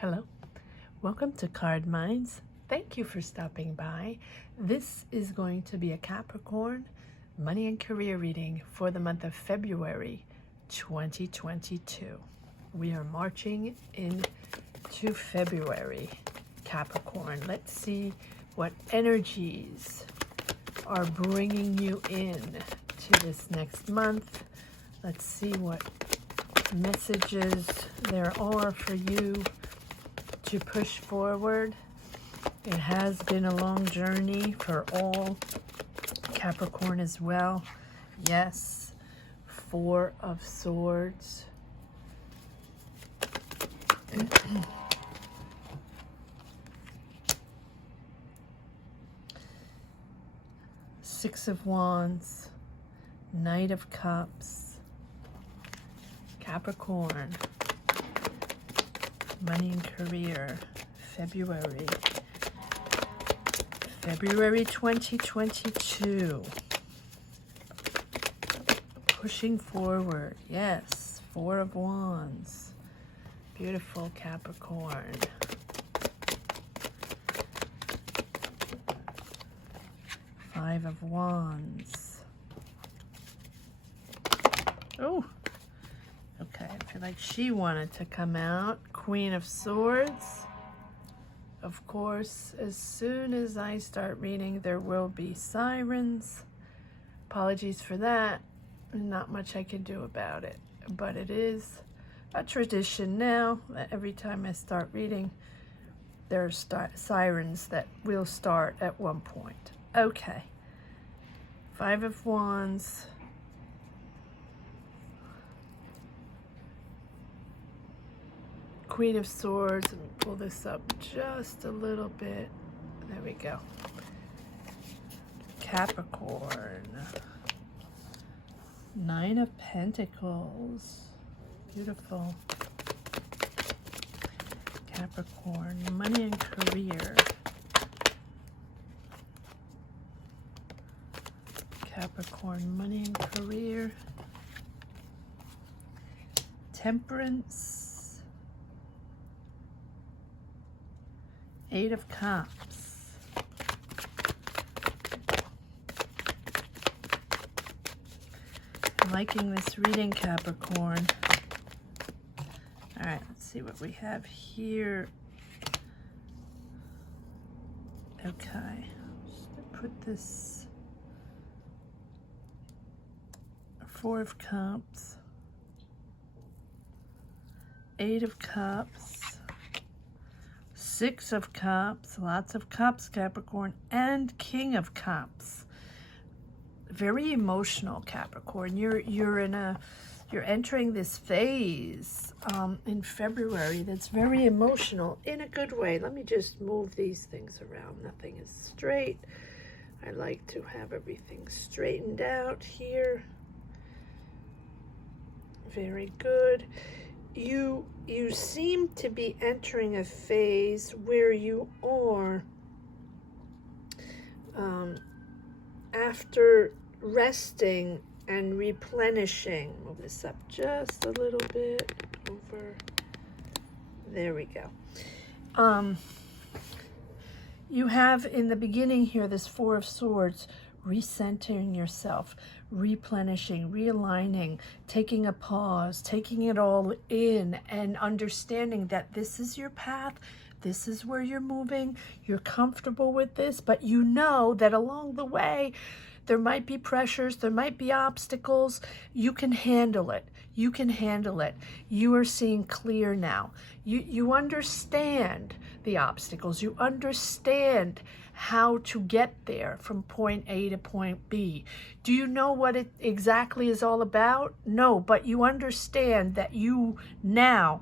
Hello, welcome to Card Minds. Thank you for stopping by. This is going to be a Capricorn money and career reading for the month of February 2022. We are marching into February, Capricorn. Let's see what energies are bringing you in to this next month. Let's see what messages there are for you to push forward. It has been a long journey for all Capricorn as well. Yes, Four of Swords. Six of Wands, Knight of Cups, Capricorn, money and career, February 2022. Pushing forward, yes, Four of Wands. Beautiful, Capricorn. Five of Wands. Oh, okay, I feel like she wanted to come out. Queen of Swords. Of course, as soon as I start reading, there will be sirens. Apologies for that. Not much I can do about it, but it is a tradition now that every time I start reading, there are sirens that will start at one point. Okay. Five of Wands. Queen of Swords. Let me pull this up just a little bit. There we go. Capricorn. Nine of Pentacles. Beautiful. Capricorn. Money and career. Capricorn. Money and career. Temperance. Eight of Cups. I'm liking this reading, Capricorn. All right, let's see what we have here. Okay, just to put this Four of Cups, Eight of Cups, Six of Cups, lots of cups, Capricorn, and King of Cups. Very emotional, Capricorn. You're entering this phase in February that's very emotional in a good way. Let me just move these things around. Nothing is straight. I like to have everything straightened out here. Very good. You seem to be entering a phase where you are after resting and replenishing. Move this up just a little bit over. There we go. You have in the beginning here this Four of Swords, recentering yourself, replenishing, realigning, taking a pause, taking it all in and understanding that this is your path, this is where you're moving, you're comfortable with this, but you know that along the way there might be pressures, there might be obstacles. You can handle it. You can handle it. You are seeing clear now. You understand the obstacles. You understand how to get there from point A to point B. Do you know what it exactly is all about? No, but you understand that you now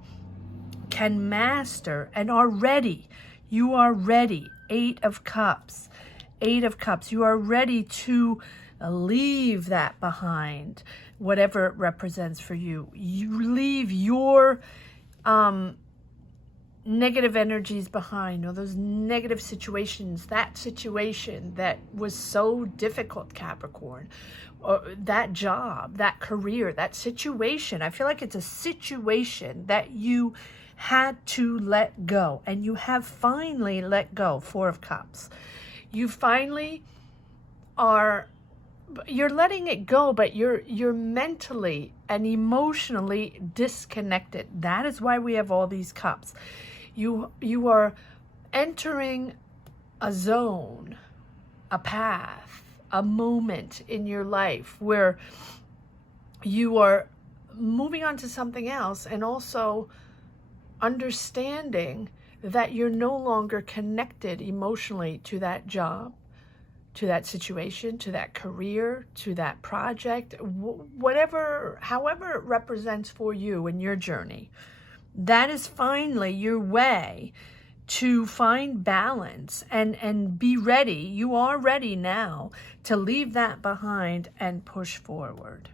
can master and are ready. You are ready. Eight of Cups. Eight of Cups. You are ready to leave that behind, whatever it represents for you. You leave your negative energies behind, or those negative situations, that situation that was so difficult, Capricorn, or that job, that career, that situation. I feel like it's a situation that you had to let go, and you have finally let go. Four of Cups. You finally you're letting it go, but you're mentally and emotionally disconnected. That is why we have all these cups. You are entering a zone, a path, a moment in your life where you are moving on to something else, and also understanding that you're no longer connected emotionally to that job, to that situation, to that career, to that project, whatever, however it represents for you in your journey. That is finally your way to find balance and be ready. You are ready now to leave that behind and push forward.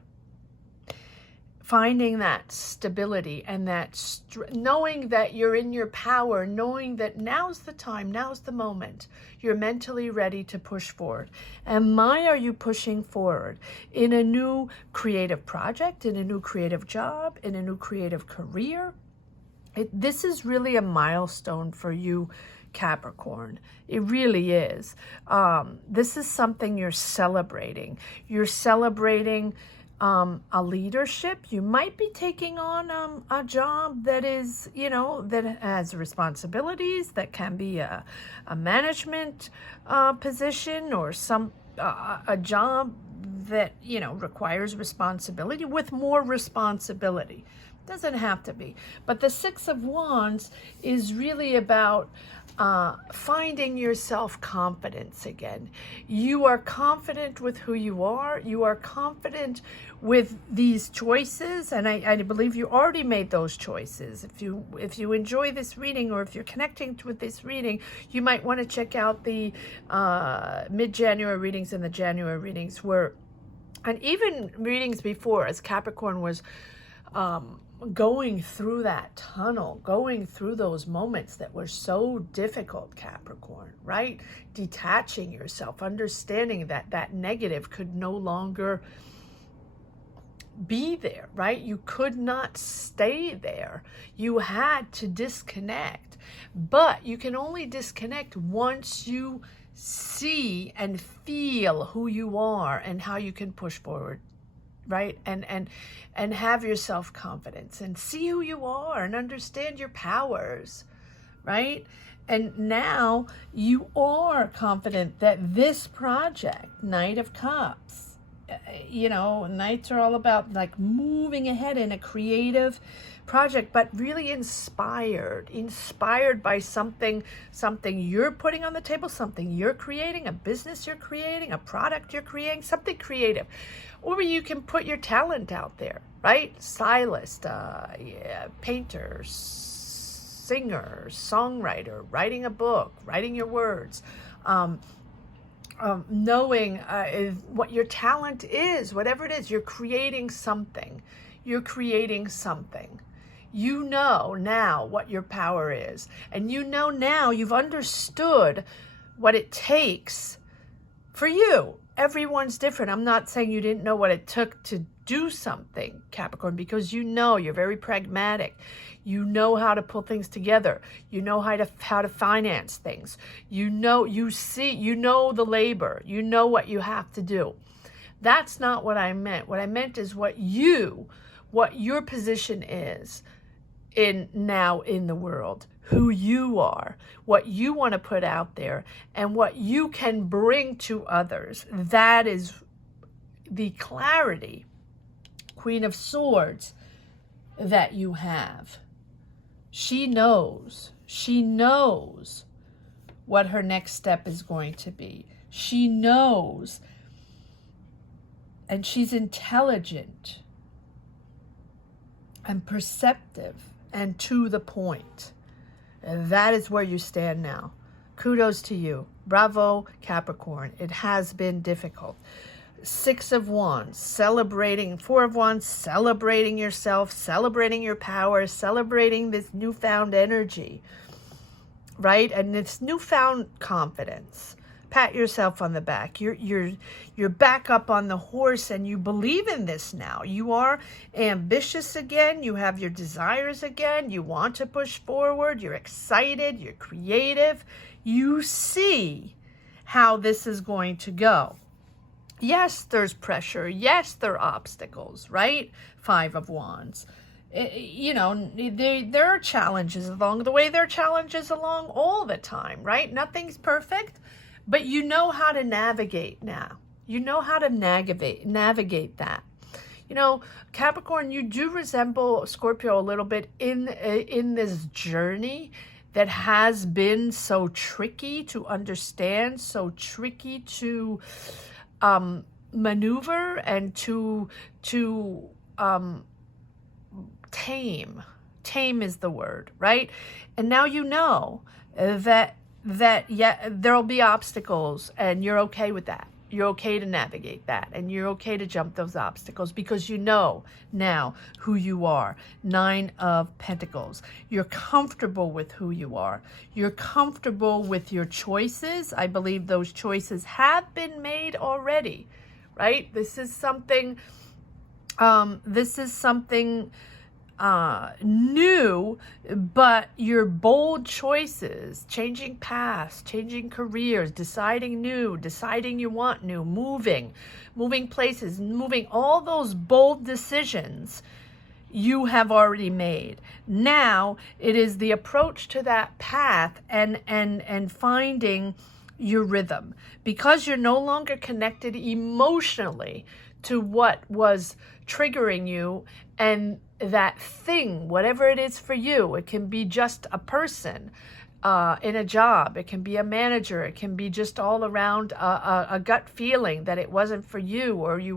Finding that stability and that knowing that you're in your power, knowing that now's the time, now's the moment. You're mentally ready to push forward. And why are you pushing forward? In a new creative project, in a new creative job, in a new creative career. This is really a milestone for you, Capricorn. It really is. This is something you're celebrating. You're celebrating a leadership. You might be taking on a job that is, that has responsibilities, that can be a management position, or a job that, requires responsibility, with more responsibility. Doesn't have to be. But the Six of Wands is really about finding your self-confidence again. You are confident with who you are. You are confident with these choices, and I believe you already made those choices. If you enjoy this reading, or if you're connecting with this reading, you might want to check out the mid-January readings and the January readings, and even readings before, as Capricorn was going through that tunnel, going through those moments that were so difficult, Capricorn, right? Detaching yourself, understanding that that negative could no longer be there, right? You could not stay there. You had to disconnect. But you can only disconnect once you see and feel who you are and how you can push forward, right? And have your self-confidence and see who you are and understand your powers, right? And now you are confident that this project, Knight of Cups, Knights are all about like moving ahead in a creative project, but really inspired by something you're putting on the table, something you're creating, a business you're creating, a product you're creating, something creative. Or you can put your talent out there, right? Stylist, painter, singer, songwriter, writing a book, writing your words, knowing what your talent is, whatever it is, you're creating something. You're creating something. You know now what your power is. And you know now, you've understood what it takes for you. Everyone's different. I'm not saying you didn't know what it took to do something, Capricorn, because you're very pragmatic. You know how to pull things together. You know how to finance things. You know the labor. You know what you have to do. That's not what I meant. What I meant is what your position is in the world, who you are, what you want to put out there, and what you can bring to others. That is the clarity, Queen of Swords, that you have. She knows what her next step is going to be. She knows, and she's intelligent and perceptive and to the point. And that is where you stand now. Kudos to you. Bravo, Capricorn. It has been difficult. Six of Wands, celebrating. Four of Wands, celebrating yourself, celebrating your power, celebrating this newfound energy, right? And it's newfound confidence, pat yourself on the back. You're back up on the horse, and you believe in this now. You are ambitious again. You have your desires again. You want to push forward. You're excited. You're creative. You see how this is going to go. Yes, there's pressure. Yes, there are obstacles, right? Five of Wands. You know, there are challenges along the way. There are challenges along all the time, right? Nothing's perfect, but you know how to navigate now. You know how to navigate that. You know, Capricorn, you do resemble Scorpio a little bit in this journey that has been so tricky to understand, so tricky to maneuver and to tame. Tame is the word, right? And now you know that yeah, there'll be obstacles, and you're okay with that. You're okay to navigate that, and you're okay to jump those obstacles because you know now who you are. 9 of Pentacles. You're comfortable with who you are. You're comfortable with your choices. I believe those choices have been made already, right? This is something new, but your bold choices, changing paths, changing careers, deciding new, deciding you want new, moving places, moving, all those bold decisions you have already made. Now it is the approach to that path and finding your rhythm, because you're no longer connected emotionally to what was triggering you, and that thing, whatever it is for you. It can be just a person in a job. It can be a manager. It can be just all around a gut feeling that it wasn't for you, or you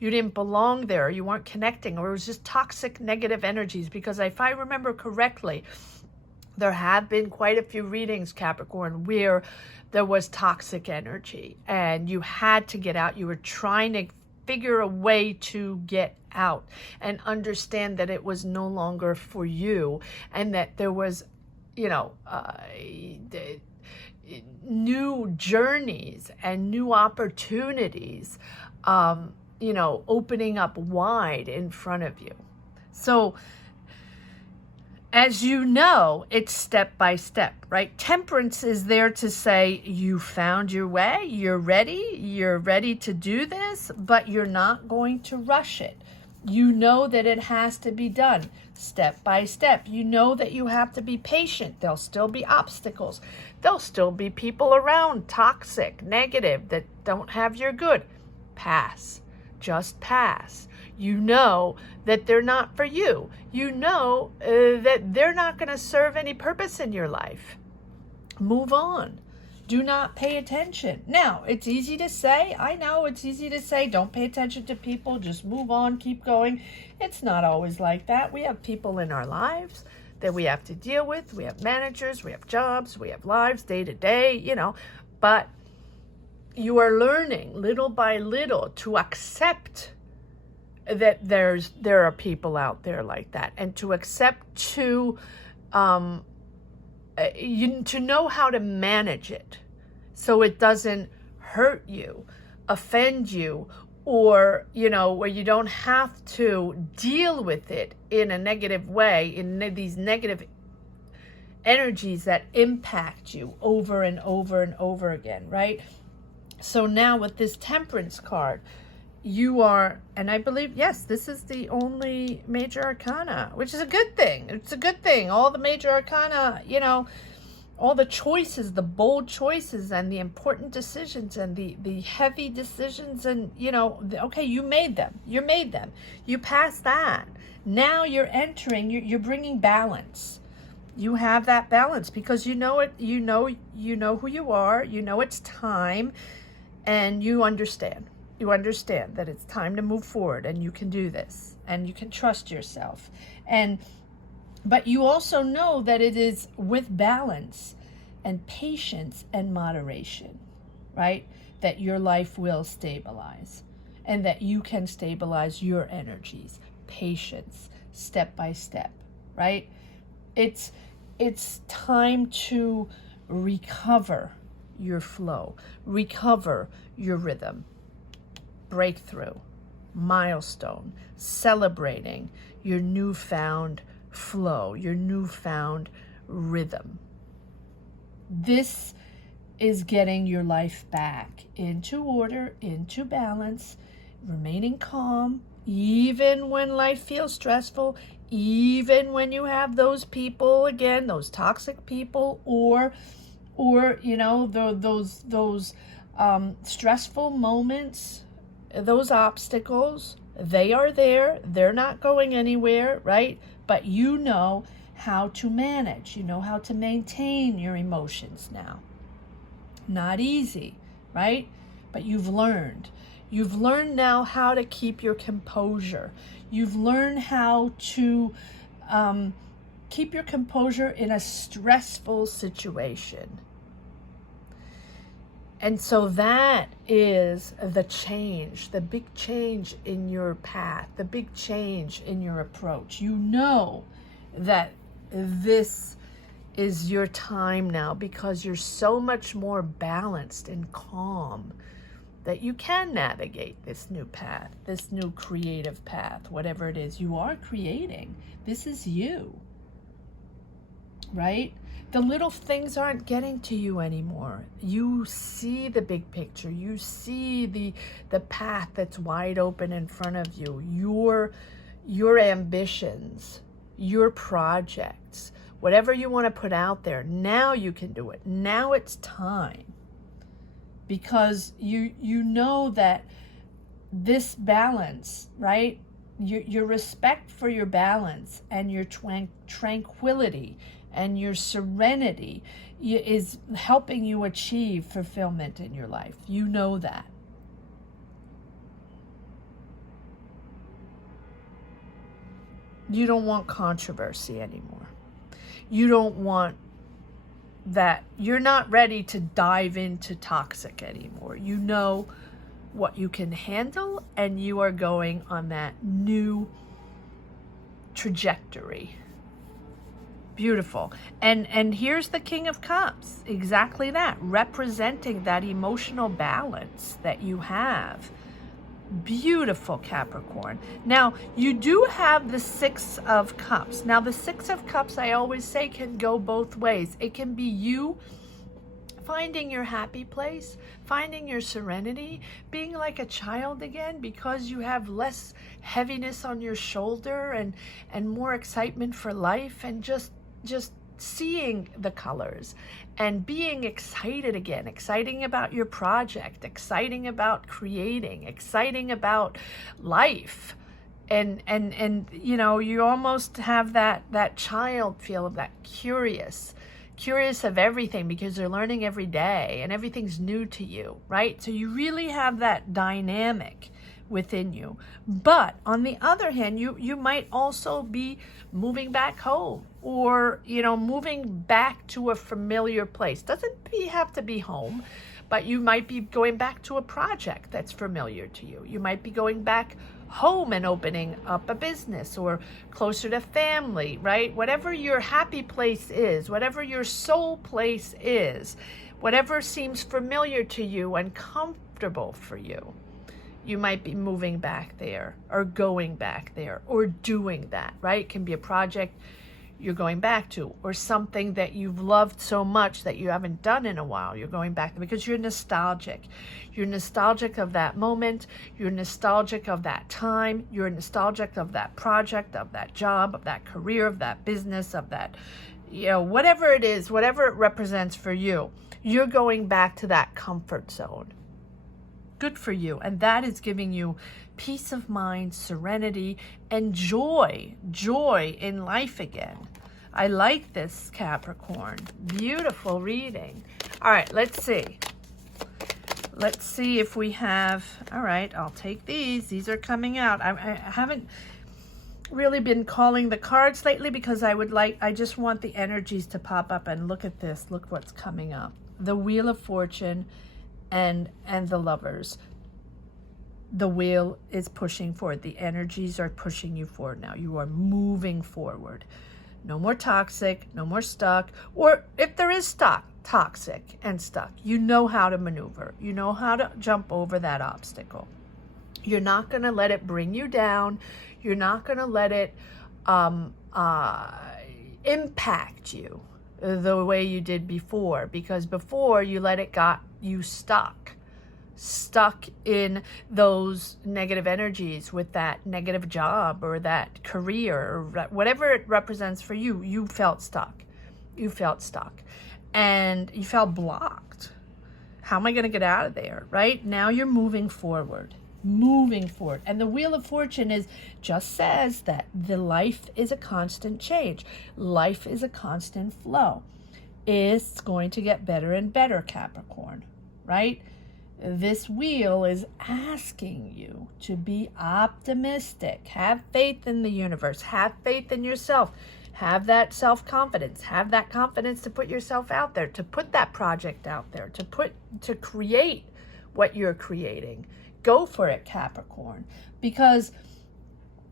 didn't belong there, or you weren't connecting, or it was just toxic negative energies. Because if I remember correctly, there have been quite a few readings, Capricorn, where there was toxic energy and you had to get out. You were trying to figure a way to get out and understand that it was no longer for you, and that there was, you know, new journeys and new opportunities, you know, opening up wide in front of you. So, as you know, it's step by step, right? Temperance is there to say you found your way, you're ready to do this, but you're not going to rush it. You know that it has to be done step by step. You know that you have to be patient. There'll still be obstacles. There'll still be people around, toxic, negative, that don't have your good. Pass. Just pass. You know that they're not for you. You know that they're not going to serve any purpose in your life. Move on. Do not pay attention. Now, it's easy to say. I know it's easy to say, don't pay attention to people. Just move on, keep going. It's not always like that. We have people in our lives that we have to deal with. We have managers, we have jobs, we have lives day to day, you know. But you are learning little by little to accept that there are people out there like that, and to accept to know how to manage it so it doesn't hurt you, offend you, or, you know, where you don't have to deal with it in a negative way, in these negative energies that impact you over and over and over again, right? So now with this Temperance card, you are, and I believe, yes, this is the only major arcana, which is a good thing. It's a good thing. All the major arcana, you know, all the choices, the bold choices and the important decisions and the heavy decisions, and, you know, okay, you made them. You made them. You passed that. Now you're entering, you're bringing balance. You have that balance because you know it, you know who you are, you know it's time, and you understand. You understand that it's time to move forward, and you can do this, and you can trust yourself. But you also know that it is with balance and patience and moderation, right? That your life will stabilize, and that you can stabilize your energies. Patience, step by step, right? It's time to recover your flow, recover your rhythm, breakthrough, milestone, celebrating your newfound flow, your newfound rhythm. This is getting your life back into order, into balance, remaining calm, even when life feels stressful, even when you have those people, again, those toxic people, or you know, those stressful moments, those obstacles. They are there. They're not going anywhere, right? But you know how to manage. You know how to maintain your emotions now. Not easy, right? But you've learned. You've learned now how to keep your composure. You've learned how to keep your composure in a stressful situation. And so that is the change, the big change in your path, the big change in your approach. You know that this is your time now because you're so much more balanced and calm that you can navigate this new path, this new creative path, whatever it is you are creating. This is you, right? The little things aren't getting to you anymore. You see the big picture. You see the path that's wide open in front of you. Your ambitions, your projects, whatever you want to put out there. Now you can do it. Now it's time. Because you know that this balance, right? Your respect for your balance and your tranquility and your serenity is helping you achieve fulfillment in your life. You know that. You don't want controversy anymore. You don't want that. You're not ready to dive into toxic anymore. You know what you can handle, and you are going on that new trajectory. Beautiful. And here's the King of Cups. Exactly that. Representing that emotional balance that you have. Beautiful, Capricorn. Now, you do have the Six of Cups. Now, the Six of Cups, I always say, can go both ways. It can be you finding your happy place, finding your serenity, being like a child again because you have less heaviness on your shoulder and more excitement for life and just seeing the colors and being excited again, exciting about your project, exciting about creating, exciting about life. And you know, you almost have that child feel of that curious of everything because they're learning every day and everything's new to you, right? So you really have that dynamic within you. But on the other hand, you might also be moving back home or, you know, moving back to a familiar place. Doesn't have to be home, but you might be going back to a project that's familiar to you. You might be going back home and opening up a business or closer to family, right? Whatever your happy place is, whatever your soul place is, whatever seems familiar to you and comfortable for you. You might be moving back there or going back there or doing that, right? It can be a project you're going back to or something that you've loved so much that you haven't done in a while. You're going back there because you're nostalgic. You're nostalgic of that moment. You're nostalgic of that time. You're nostalgic of that project, of that job, of that career, of that business, of that, you know, whatever it is, whatever it represents for you. You're going back to that comfort zone. Good for you. And that is giving you peace of mind, serenity, and joy in life again. I like this, Capricorn. Beautiful reading. All right, let's see. Let's see if we have, all right, I'll take these. These are coming out. I haven't really been calling the cards lately because I just want the energies to pop up and look at this. Look what's coming up. The Wheel of Fortune and the Lovers. The wheel is pushing forward. The energies are pushing you forward now. You are moving forward. No more toxic, no more stuck. Or if there is toxic and stuck. You know how to maneuver. You know how to jump over that obstacle. You're not going to let it bring you down. You're not going to let it impact you the way you did before, because before you let it got you stuck in those negative energies with that negative job or that career or whatever it represents for you. You felt stuck. And you felt blocked. How am I going to get out of there? Right now you're moving forward. And the Wheel of Fortune just says that the life is a constant change. Life is a constant flow. It's going to get better and better, Capricorn, right? This wheel is asking you to be optimistic. Have faith in the universe. Have faith in yourself. Have that self-confidence. Have that confidence to put yourself out there, to put that project out there, to create what you're creating. Go for it, Capricorn. Because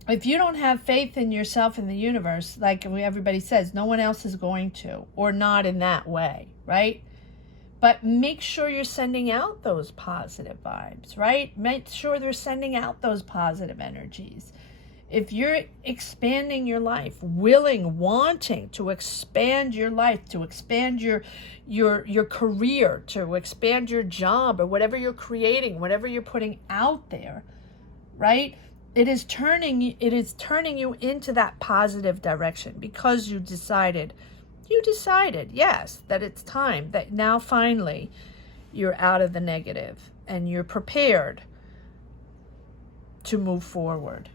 if you don't have faith in yourself and the universe, like everybody says, no one else is going to, or not in that way, right? But make sure you're sending out those positive vibes, right? Make sure they're sending out those positive energies. If you're expanding your life, wanting to expand your life, to expand your career, to expand your job, or whatever you're creating, whatever you're putting out there, right? It is turning you into that positive direction because you decided, yes, that it's time, that now finally you're out of the negative and you're prepared to move forward.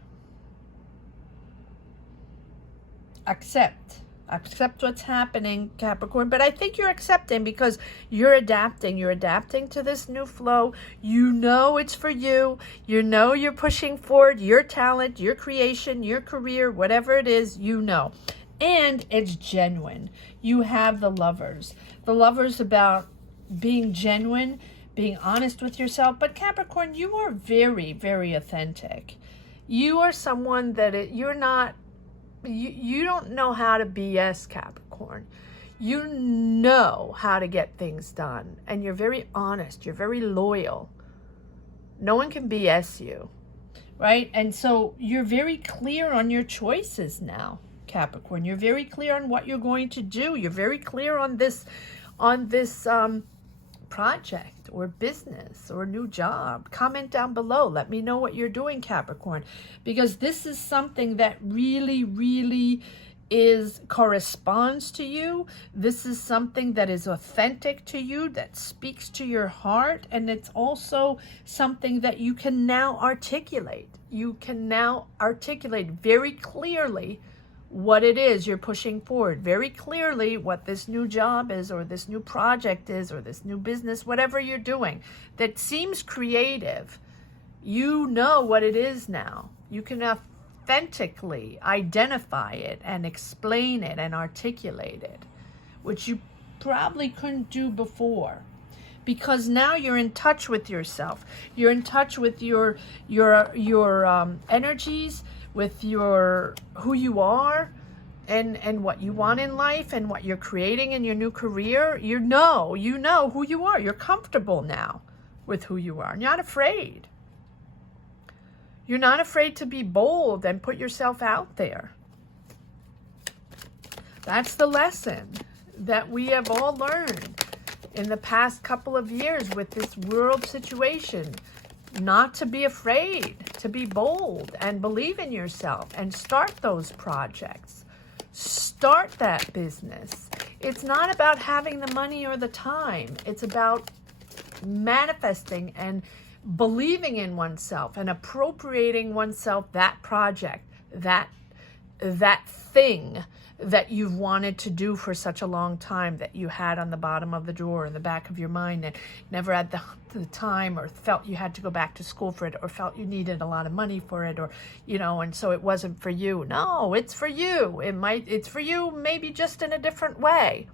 Accept what's happening, Capricorn. But I think you're accepting because you're adapting to this new flow. You know it's for you. You know you're pushing forward your talent, your creation, your career, whatever it is, you know. And it's genuine. You have the Lovers about being genuine, being honest with yourself. But Capricorn, you are very, very authentic. You are someone that you're not, you don't know how to BS, Capricorn. You know how to get things done. And you're very honest. You're very loyal. No one can BS you, right? And so you're very clear on your choices now, Capricorn. You're very clear on what you're going to do. You're very clear on this project or business or new job. Comment down below. Let me know what you're doing, Capricorn, because this is something that really, really corresponds to you. This is something that is authentic to you, that speaks to your heart, and it's also something that you can now articulate. You can now articulate very clearly what it is you're pushing forward, very clearly what this new job is, or this new project is, or this new business, whatever you're doing that seems creative. You know what it is now. You can authentically identify it and explain it and articulate it, which you probably couldn't do before, because now you're in touch with yourself. You're in touch with your energies, with who you are, and what you want in life, and what you're creating in your new career. You know who you are. You're comfortable now with who you are. You're not afraid. You're not afraid to be bold and put yourself out there. That's the lesson that we have all learned in the past couple of years with this world situation. Not to be afraid, to be bold and believe in yourself and start those projects. Start that business. It's not about having the money or the time. It's about manifesting and believing in oneself and appropriating oneself that project, that thing that you've wanted to do for such a long time, that you had on the bottom of the drawer in the back of your mind and never had the time, or felt you had to go back to school for it, or felt you needed a lot of money for it, or and so it wasn't for you. No, it's for you. It's for you, maybe just in a different way.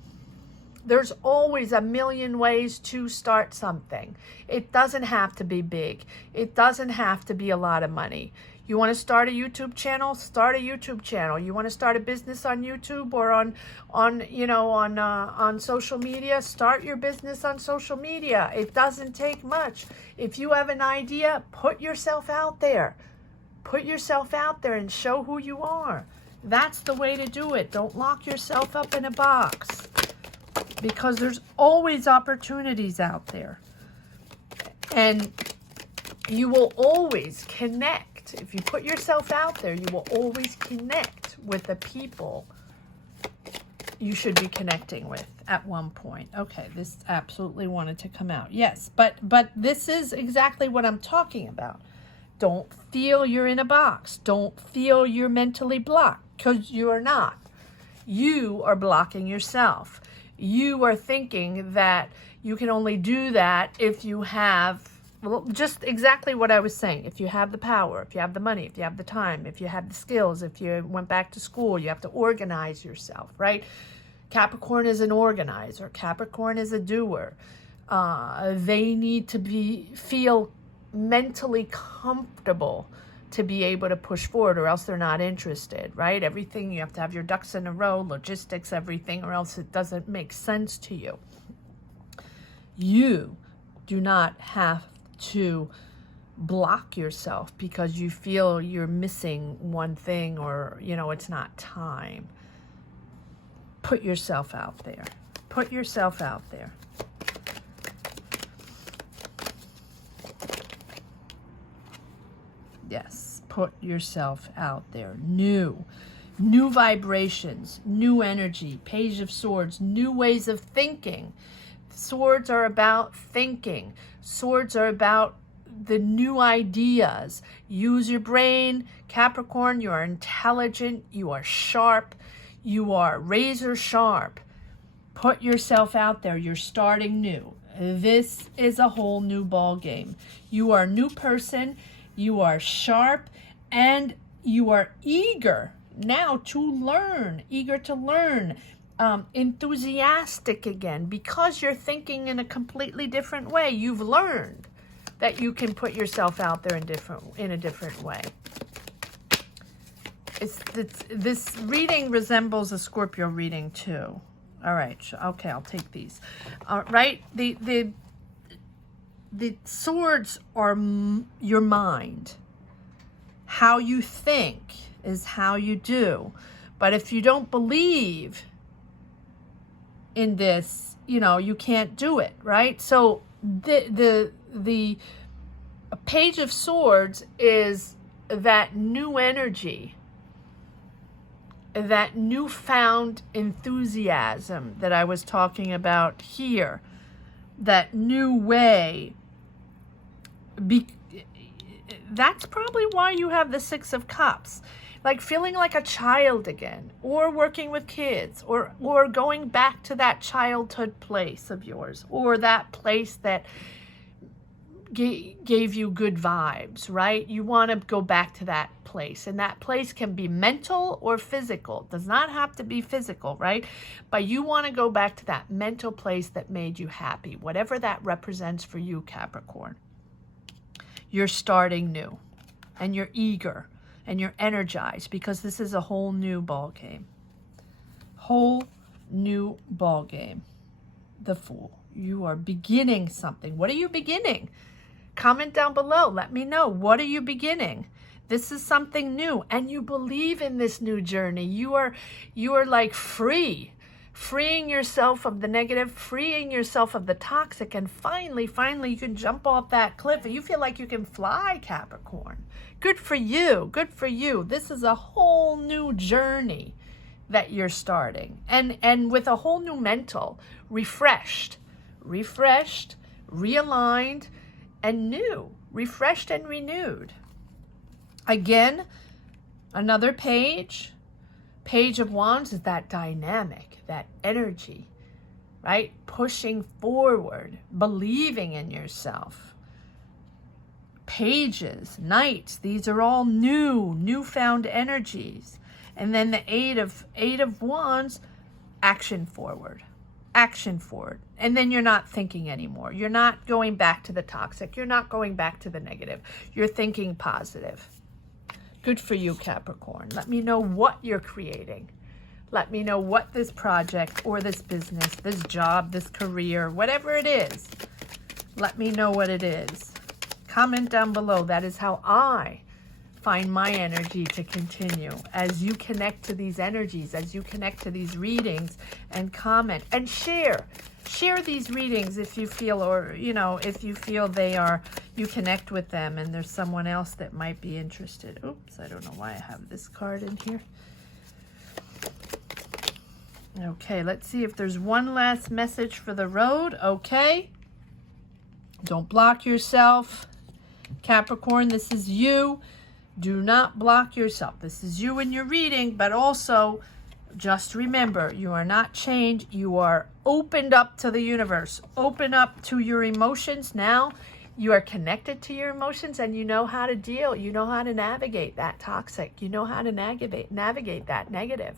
There's always a million ways to start something. It doesn't have to be big. It doesn't have to be a lot of money. You want to start a YouTube channel? Start a YouTube channel. You want to start a business on YouTube or on social media? Start your business on social media. It doesn't take much. If you have an idea, put yourself out there. Put yourself out there and show who you are. That's the way to do it. Don't lock yourself up in a box, because there's always opportunities out there. And you will always connect. If you put yourself out there, you will always connect with the people you should be connecting with at one point. Okay, this absolutely wanted to come out. Yes, but this is exactly what I'm talking about. Don't feel you're in a box. Don't feel you're mentally blocked, because you are not. You are blocking yourself. You are thinking that you can only do that if you have, well, just exactly what I was saying. If you have the power, if you have the money, if you have the time, if you have the skills, if you went back to school, you have to organize yourself, right? Capricorn is an organizer. Capricorn is a doer. They need to feel mentally comfortable to be able to push forward, or else they're not interested, right? Everything, you have to have your ducks in a row, logistics, everything, or else it doesn't make sense to you. You do not have to block yourself because you feel you're missing one thing, or, it's not time. Put yourself out there. Put yourself out there. Yes, put yourself out there. New vibrations, new energy, Page of Swords, new ways of thinking. Swords are about thinking. Swords are about the new ideas. Use your brain. Capricorn, you are intelligent, you are sharp, you are razor sharp. Put yourself out there. You're starting new. This is a whole new ball game. You are a new person. You are sharp, and you are eager now to learn, enthusiastic again, because you're thinking in a completely different way. You've learned that you can put yourself out there in a different way. This reading resembles a Scorpio reading too. All right, okay, I'll take these. Right, the swords are your mind. How you think is how you do. But if you don't believe in this, you can't do it, right? So the Page of Swords is that new energy, that newfound enthusiasm that I was talking about here, that new way. That's probably why you have the Six of Cups, like feeling like a child again, or working with kids, or going back to that childhood place of yours, or that place that gave you good vibes, right? You want to go back to that place, and that place can be mental or physical. It does not have to be physical, right? But you want to go back to that mental place that made you happy, whatever that represents for you, Capricorn. You're starting new, and you're eager, and you're energized, because this is a whole new ball game. Whole new ball game. The Fool. You are beginning something. What are you beginning? Comment down below. Let me know. What are you beginning? This is something new, and you believe in this new journey. You are like freeing yourself of the negative, freeing yourself of the toxic, and finally you can jump off that cliff. You feel like you can fly, Capricorn. Good for you. Good for you. This is a whole new journey that you're starting, and with a whole new mental, refreshed, realigned, and new, refreshed and renewed. Again, another Page of Wands is that dynamic, that energy, right? Pushing forward, believing in yourself. Pages, Knights, these are all newfound energies. And then the Eight of Wands, action forward. And then you're not thinking anymore. You're not going back to the toxic. You're not going back to the negative. You're thinking positive. Good for you, Capricorn. Let me know what you're creating. Let me know what this project or this business, this job, this career, whatever it is, let me know what it is. Comment down below. That is how I find my energy to continue. As you connect to these energies, as you connect to these readings, and comment and share. Share these readings if you feel, or, you know, if you feel they are, you connect with them and there's someone else that might be interested. Oops, I don't know why I have this card in here. Okay, let's see if there's one last message for the road. Okay. Don't block yourself. Capricorn, this is you. Do not block yourself. This is you in your reading, but also just remember, you are not chained. You are opened up to the universe. Open up to your emotions. Now you are connected to your emotions and you know how to deal. You know how to navigate that toxic. You know how to navigate that negative.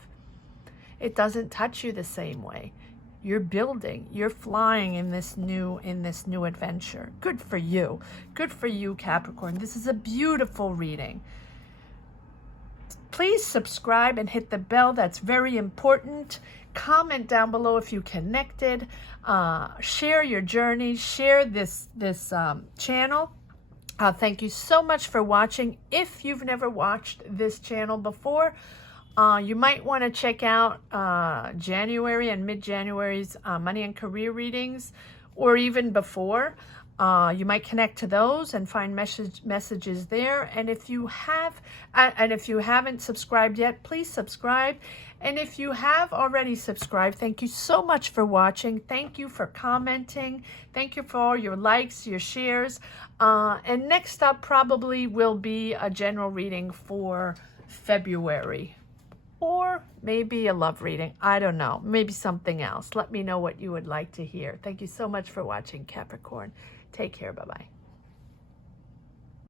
It doesn't touch you the same way. You're building, you're flying in this new adventure. Good for you. Good for you, Capricorn. This is a beautiful reading. Please subscribe and hit the bell. That's very important. Comment down below if you connected. Share your journey. Share this channel. Thank you so much for watching. If you've never watched this channel before, you might want to check out January and mid-January's money and career readings, or even before. You might connect to those and find messages there. And if you haven't subscribed yet, please subscribe. And if you have already subscribed, thank you so much for watching. Thank you for commenting. Thank you for all your likes, your shares. And next up probably will be a general reading for February. Or maybe a love reading. I don't know. Maybe something else. Let me know what you would like to hear. Thank you so much for watching, Capricorn. Take care. Bye-bye.